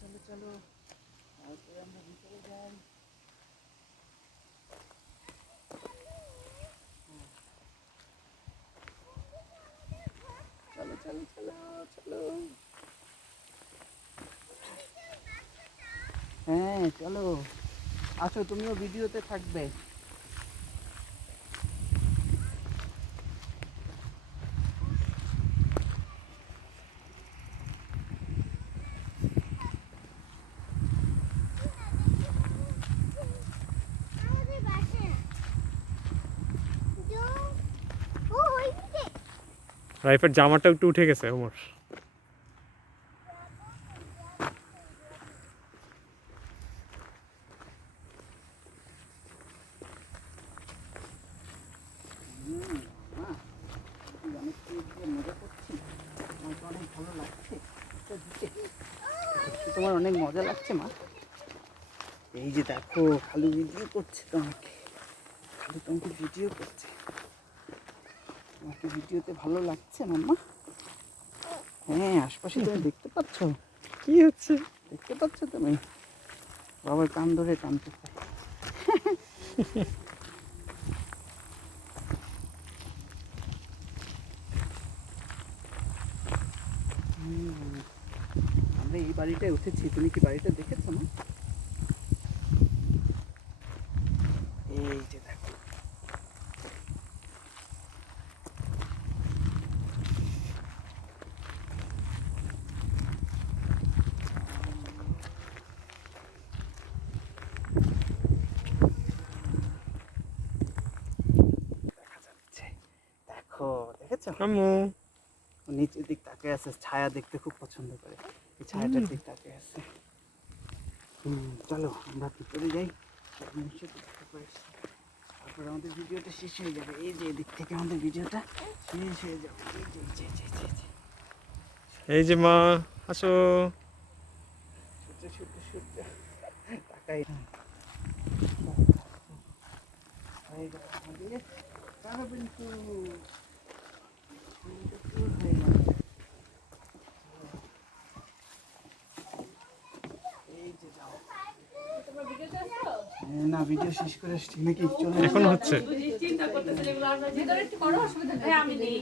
চলো চলো, তারপরে আমরা ভিতরে যাই। চলো চলো চলো চলো, হ্যাঁ চলো আসো, তুমিও ভিডিওতে থাকবে। রাইফের জামাটা একটু উঠে গেছে ওমর। অনেক মজা করছি, আমার তো অনেক ভালো লাগছে। তোমার অনেক মজা লাগছে মা? এই যে দেখো, খালু ভিডিও করছে তোমাকে, খালু তোমাকে ভিডিও করছে। তোমাকে ভিডিওতে ভালো লাগছে মাম্মা? হ্যাঁ, আশপাশে তুমি দেখতে পাচ্ছ? কি হচ্ছে? দেখতে পাচ্ছ তুমি? বাবার কান ধরে টানতে চাই। আমরা এই বাড়িটায় উঠেছি, তুমি কি বাড়িটা দেখেছো না? এই যে দেখো, দেখা যাচ্ছে, দেখো দেখেছো? আম্মু নিচের দিক তাকিয়ে আছে, ছায়া দেখতে খুব পছন্দ করে, এই ছায়াটার দিক তাকিয়ে আছে। চলো আমরা ভিতরে যাই, তারপর আমাদের ভিডিওটা শেষ হয়ে যাবে। এই যে এদিক থেকে আমাদের ভিডিওটা শেষ হয়ে যাবে। এই যে এই যে এই যে এই যে এই যে মা, আসো। সূর্য সূর্য সূর্য তাকাই হয়ে গেল আমাদের কারো কিন্তু হয়ে গেল। এই যে যাও, না ভিডিও শেষ করে আসছি নাকি? চলে এখনো হচ্ছে। চিন্তা করতেছে যেগুলো আমরা ভিতরে একটু করো, অসুবিধা নেই আমি নেই।